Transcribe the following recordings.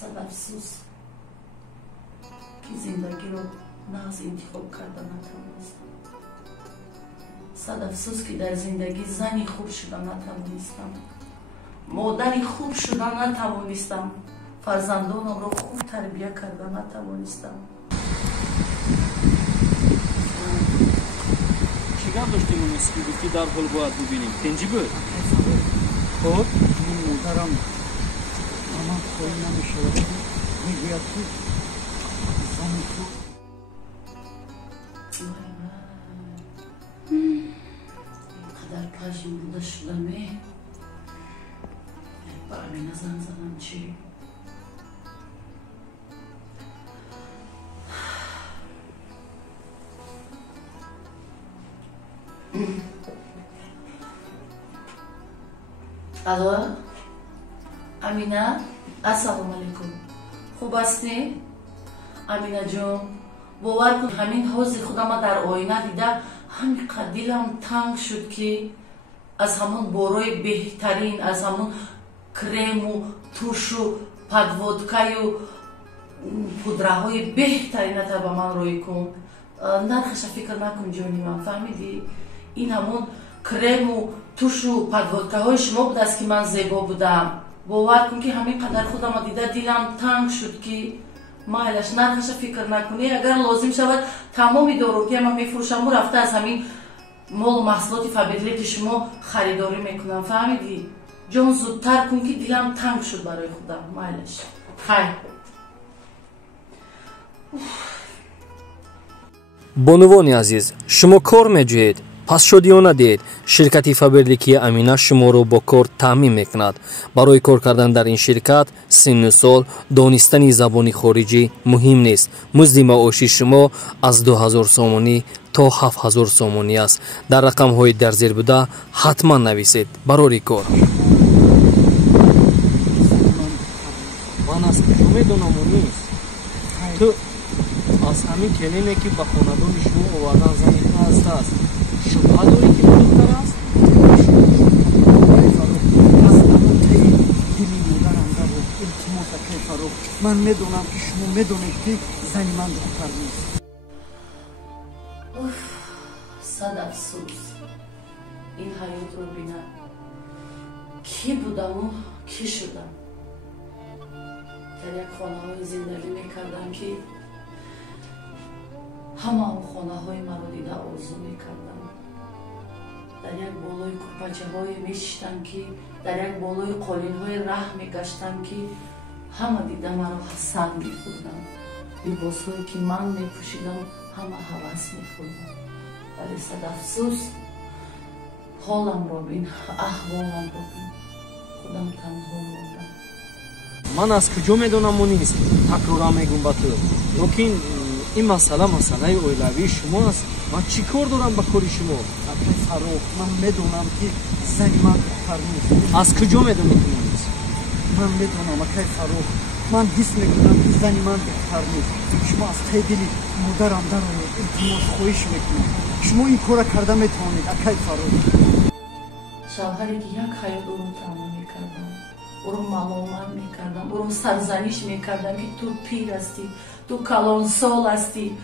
صد افسوس که زندگی رو نه از انتخاب کردن نتوانستم. صد افسوس که در زندگی زنی خوب شدن نتوانستم، مادری خوب شدن نتوانستم، فرزندانم رو خوب تربیت کردن نتوانستم. چیکار داشتیم اون اسکی گفتی در حال باید ببینیم تنجی بود؟ خب؟ این مادرم اما خواهی نمیشه میگوید تو زنی تو اینقدر پشم بوده شدمه برمی نزن زنم چی؟ الو امینه السلام علیکم خوب هستی؟ امینه جون باور کن همین حوض خودم در آینه دیده همینقدر دلم تنگ شد که از همون بوروی بهترین از همون کرم و توش و پدودکای و پودره های بهترین تا به من روی کن. نرخش فکر نکن جونی من فهمیدی؟ این همون کرم و توش و پدودکه های شما بود است که من زیبا بودم. باور کن که همین قدر خودم دیده دلم تنگ شد که مایلش نرخش فکر نکنی. اگر لازم شود تمامی داروگی من میفروشم و رفته از همین مال و محصولات فابریک شما خریداری میکنم فهمیدی؟ جان زودتر کن که دلم تنگ شد برای خودم. مایلش خیر. بانوانی عزیز شما کار میجوید پس شدیانه دید شرکتی فابریکی امینه شما رو با کار تامین میکند. برای کار کردن در این شرکت سن و سال دانستن زبان خارجی مهم نیست. مزد معاشی شما از 2000 سومانی تا 7000 سومانی است. در رقم های در زیر بوده حتما نویسید برای کار. من از کجا میدونم نیست تو از همین کلمه که به خاندان شما آوردن زنی هست است شبه داری که بزرگتر است؟ من میدونم که شما میدونید که زنی من دختر نیست. صد افسوس این حیات رو بینم کی بودم و کی شدم. در یک خانه های زندگی میکردم که همه خانه های من رو دیده آرزو میکردم. در یک بالای کپچه های میشتم که در یک بالای قالین های ره میگشتم که همه دیده من رو حسن میخوردم. لباس هایی که من میپوشیدم همه حوث میخوردم. ولی صد افسوس حالم رو بین احوالم رو بین خودم تنها موندم. من از کجا میدونم اون نیست تکرارم میگم با تو لیکن این مسئله اویلوی شما است. من چی کار دارم با کاری شما؟ اکای فروخ من میدونم که زنی من دختر نیست. از کجا میدونی که نیست؟ من میدونم اکای فروخ من حس میکنم که زنی من دختر نیست. شما از ته دلی مادرم در التماس خواهش میکنم شما این کار کرده میتونید اکای فروخ. شوهری که یک حیات او رو تمام میکردم او رو ملامت میکردم او رو سرزنش میکردم که تو پیر هستی تو کلان سال هستی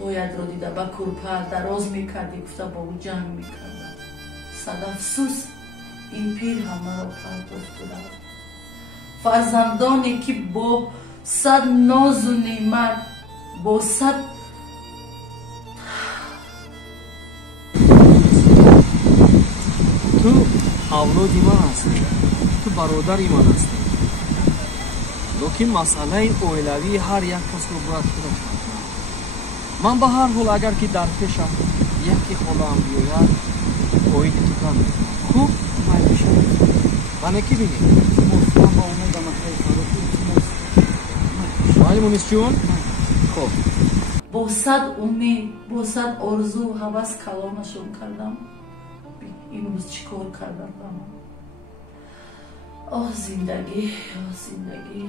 باید رو دیده با کرپا دراز میکردی گفته با او جنگ میکردم. صد افسوس این پیر همه را پرداخت و رفت. فرزندانی که با صد ناز و نعمت با صد تو اولادی من هستی تو برادری من هستی لیکن مسئله اویلوی هر یک کس رو باید خودش کنم. من به هر حال اگر که در پیشم یکی خالم بیاید اوید تو کم میکنم. خوب مایلش من کی بینی؟ من با امیدم اکای فروخ ولی مونیس جون خوب با صد امید با صد آرزو و هوس کلامشون کردم. امروز چی کار کردم با من؟ آه زندگی آه زندگی.